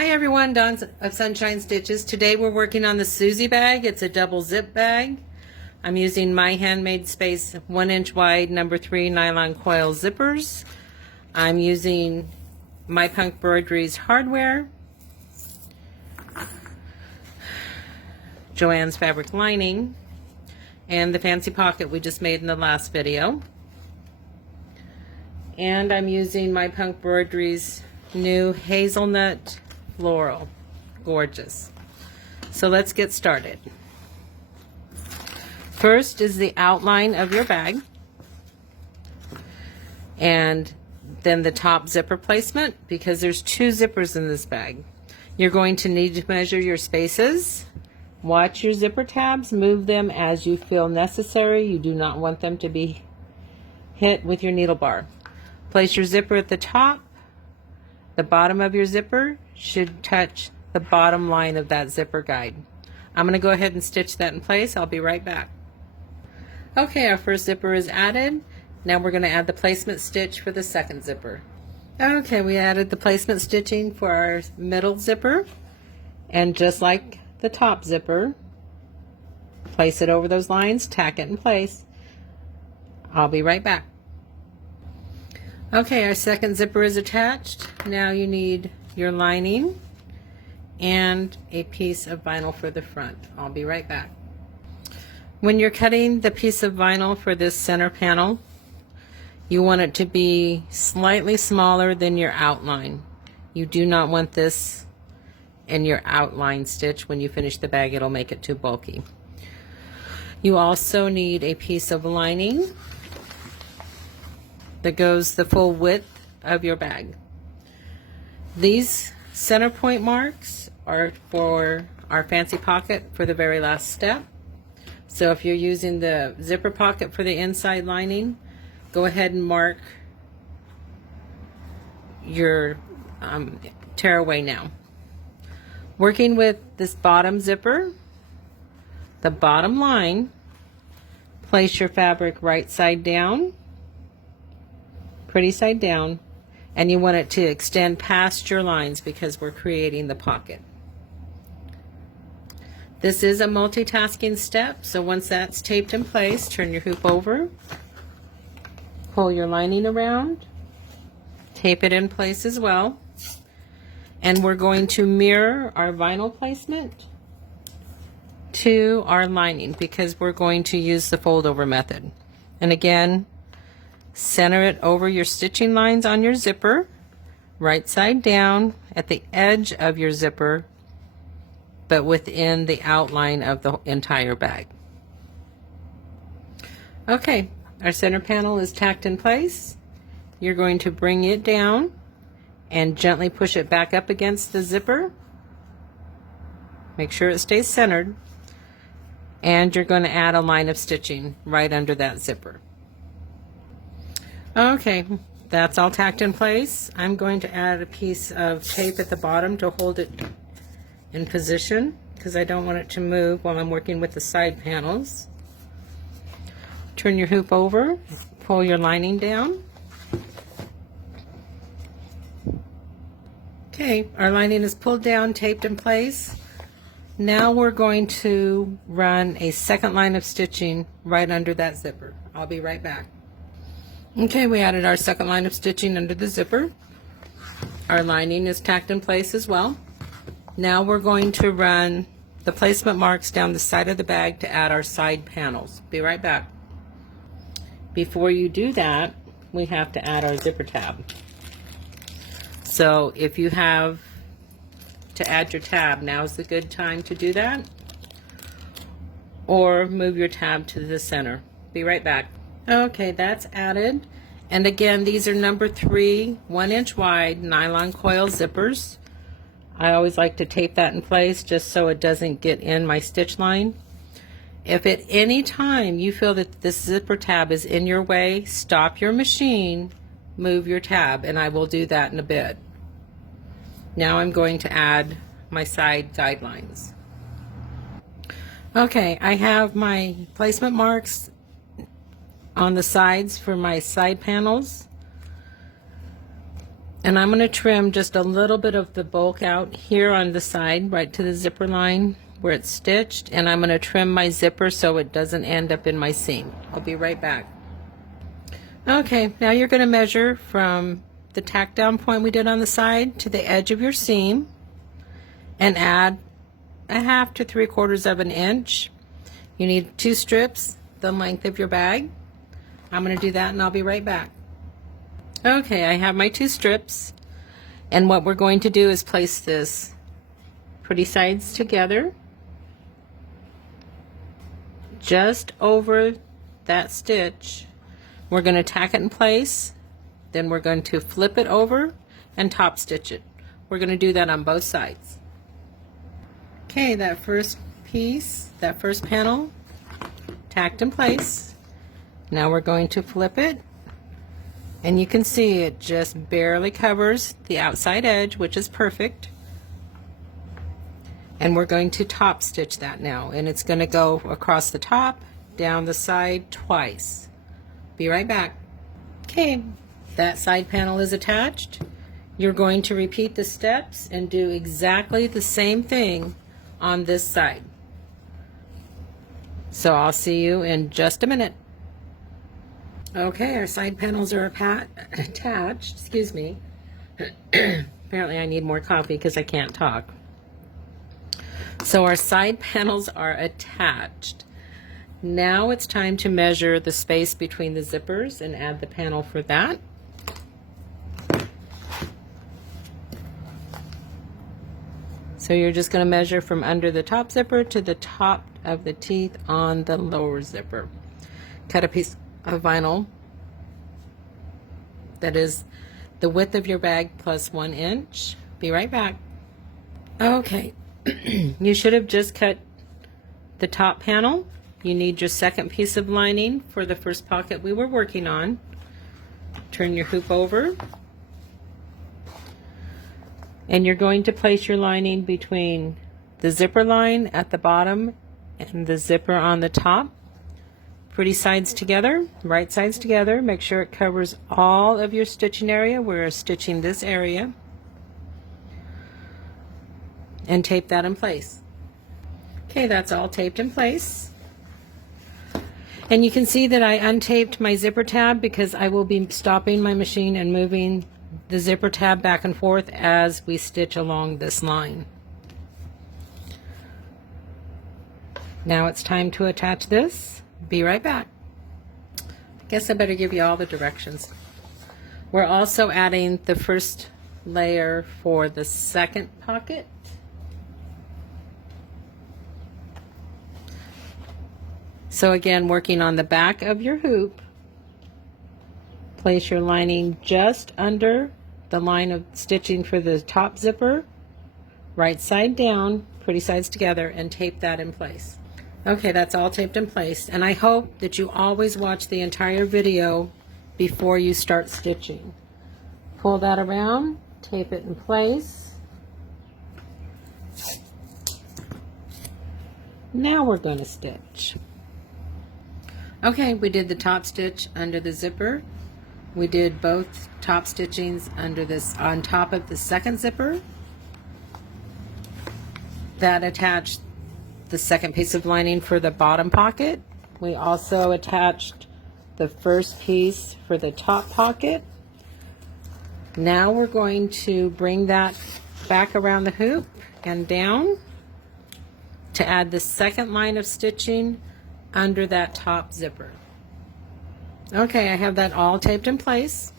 Hi everyone, Dawn of Sunshine Stitches. Today we're working on the Susie bag. It's a double zip bag. I'm using my Handmade Space 1-inch wide No. 3 nylon coil zippers. I'm using My Punk Broideries hardware, Joann's fabric lining, and the fancy pocket we just made in the last video. And I'm using My Punk Broideries new hazelnut floral. Gorgeous. So let's get started. First is the outline of your bag, and then the top zipper placement, because there's two zippers in this bag. You're going to need to measure your spaces. Watch your zipper tabs, move them as you feel necessary. You do not want them to be hit with your needle bar. Place your zipper at the top. The bottom of your zipper should touch the bottom line of that zipper guide. I'm going to go ahead and stitch that in place. I'll be right back. Okay, our first zipper is added. Now we're going to add the placement stitch for the second zipper. Okay, we added the placement stitching for our middle zipper, and just like the top zipper, place it over those lines, tack it in place. I'll be right back. Okay, our second zipper is attached. Now you need your lining and a piece of vinyl for the front. I'll be right back. When you're cutting the piece of vinyl for this center panel, you want it to be slightly smaller than your outline. You do not want this in your outline stitch. When you finish the bag, it'll make it too bulky. You also need a piece of lining that goes the full width of your bag. These center point marks are for our fancy pocket for the very last step. So if you're using the zipper pocket for the inside lining, go ahead and mark your tearaway now. Working with this bottom zipper, the bottom line, place your fabric right side down, pretty side down, and you want it to extend past your lines because we're creating the pocket. This is a multitasking step, so once that's taped in place, turn your hoop over, pull your lining around, tape it in place as well, and we're going to mirror our vinyl placement to our lining because we're going to use the fold over method. And again, center it over your stitching lines on your zipper, right side down at the edge of your zipper, but within the outline of the entire bag. Okay, our center panel is tacked in place. You're going to bring it down and gently push it back up against the zipper. Make sure it stays centered. And you're going to add a line of stitching right under that zipper. Okay, that's all tacked in place. I'm going to add a piece of tape at the bottom to hold it in position because I don't want it to move while I'm working with the side panels. Turn your hoop over, pull your lining down. Okay, our lining is pulled down, taped in place. Now we're going to run a second line of stitching right under that zipper. I'll be right back. Okay, we added our second line of stitching under the zipper. Our lining is tacked in place as well. Now we're going to run the placement marks down the side of the bag to add our side panels. Be right back. Before you do that, we have to add our zipper tab. So if you have to add your tab, now's the good time to do that. Or move your tab to the center. Be right back. Okay, that's added. And again, these are No. 3 1-inch wide nylon coil zippers. I always like to tape that in place just so it doesn't get in my stitch line. If at any time you feel that this zipper tab is in your way, stop your machine, move your tab, and I will do that in a bit. Now I'm going to add my side guidelines. Okay, I have my placement marks on the sides for my side panels. And I'm going to trim just a little bit of the bulk out here on the side, right to the zipper line where it's stitched, and I'm going to trim my zipper so it doesn't end up in my seam. I'll be right back. Okay, now you're going to measure from the tack down point we did on the side to the edge of your seam and add 1/2 to 3/4 of an inch. You need 2 strips, the length of your bag. I'm going to do that and I'll be right back. Okay, I have my 2 strips, and what we're going to do is place this pretty sides together just over that stitch. We're going to tack it in place, then we're going to flip it over and top stitch it. We're going to do that on both sides. Okay, that first piece, that first panel, tacked in place. Now we're going to flip it, and you can see it just barely covers the outside edge, which is perfect. And we're going to top stitch that now, and it's going to go across the top, down the side twice. Be right back. Okay, that side panel is attached. You're going to repeat the steps and do exactly the same thing on this side. So I'll see you in just a minute. Okay, our side panels are attached. Excuse me. Apparently I need more coffee because I can't talk. So our side panels are attached. Now it's time to measure the space between the zippers and add the panel for that. So you're just going to measure from under the top zipper to the top of the teeth on the lower zipper. Cut a piece of vinyl that is the width of your bag plus 1 inch. Be right back. Okay, you should have just cut the top panel. You need your second piece of lining for the first pocket we were working on. Turn your hoop over, and you're going to place your lining between the zipper line at the bottom and the zipper on the top. Pretty sides together, right sides together. Make sure it covers all of your stitching area. We're stitching this area. And tape that in place. Okay, that's all taped in place. And you can see that I untaped my zipper tab because I will be stopping my machine and moving the zipper tab back and forth as we stitch along this line. Now it's time to attach this. Be right back. I guess I better give you all the directions. We're also adding the first layer for the second pocket. So again, working on the back of your hoop, place your lining just under the line of stitching for the top zipper, right side down, pretty sides together, and tape that in place. Okay, that's all taped in place, and I hope that you always watch the entire video before you start stitching. Pull that around, tape it in place. Now we're going to stitch. Okay, we did the top stitch under the zipper. We did both top stitchings under this on top of the second zipper. That attached the second piece of lining for the bottom pocket. We also attached the first piece for the top pocket. Now we're going to bring that back around the hoop and down to add the second line of stitching under that top zipper. Okay, I have that all taped in place.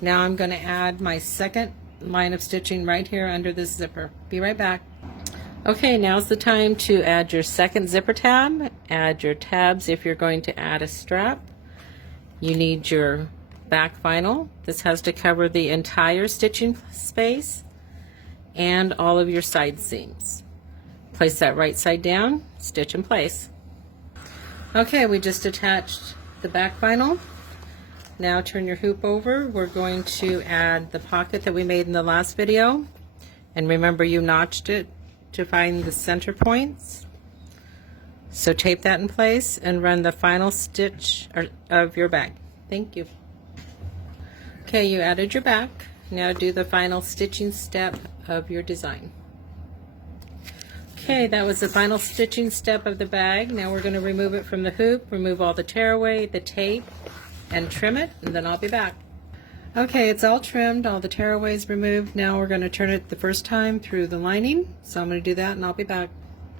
Now I'm going to add my second line of stitching right here under this zipper. Be right back. Okay, now's the time to add your second zipper tab. Add your tabs if you're going to add a strap. You need your back vinyl. This has to cover the entire stitching space and all of your side seams. Place that right side down, stitch in place. Okay, we just attached the back vinyl. Now turn your hoop over. We're going to add the pocket that we made in the last video. And remember, you notched it to find the center points. So tape that in place and run the final stitch of your bag. Thank you. Okay, you added your back. Now do the final stitching step of your design. Okay, that was the final stitching step of the bag. Now we're going to remove it from the hoop, remove all the tearaway, the tape, and trim it, and then I'll be back. Okay, it's all trimmed, all the tearaways removed. Now we're going to turn it the first time through the lining. So I'm going to do that and I'll be back.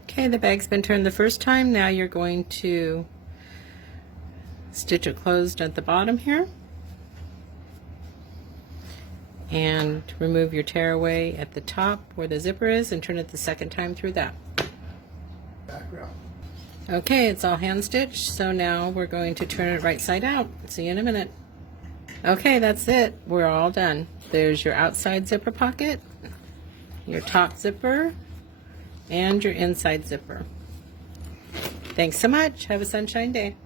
Okay, the bag's been turned the first time. Now you're going to stitch it closed at the bottom here. And remove your tearaway at the top where the zipper is and turn it the second time through that. Background. Okay, it's all hand stitched, so now we're going to turn it right side out. See you in a minute. Okay, that's it. We're all done. There's your outside zipper pocket, your top zipper, and your inside zipper. Thanks so much. Have a sunshine day.